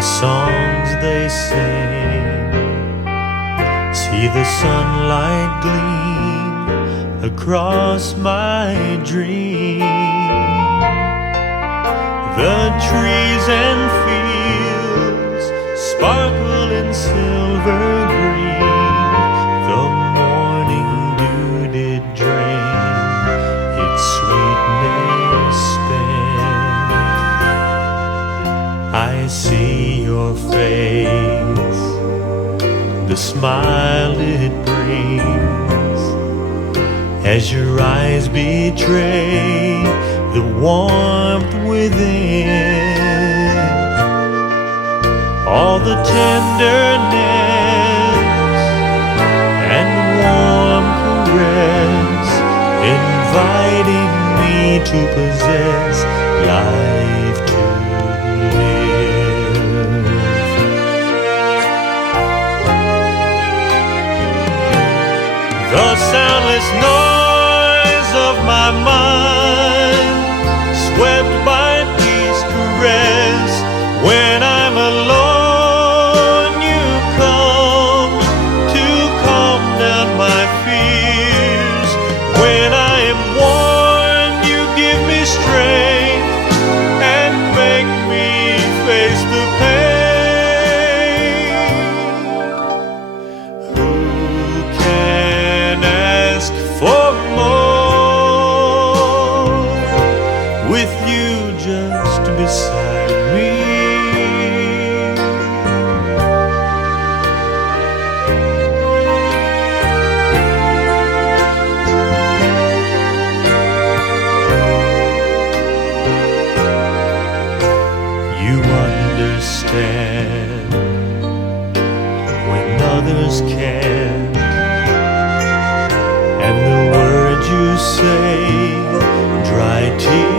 the songs they sing. See the sunlight gleam across my dream. The trees and fields sparkle in silver green. The morning dew did drain its sweetness spent. I see your face, the smile it brings, as your eyes betray the warmth within. All the tenderness and warm caress, inviting me to possess life to live. The soundless noise of my mind, swept by peace caress. When I'm alone, you come to calm down my fears. When I am worn, you give me strength and make me face the pain. Who can ask for more with you just beside me? You understand when others can't, and the words you say dry tears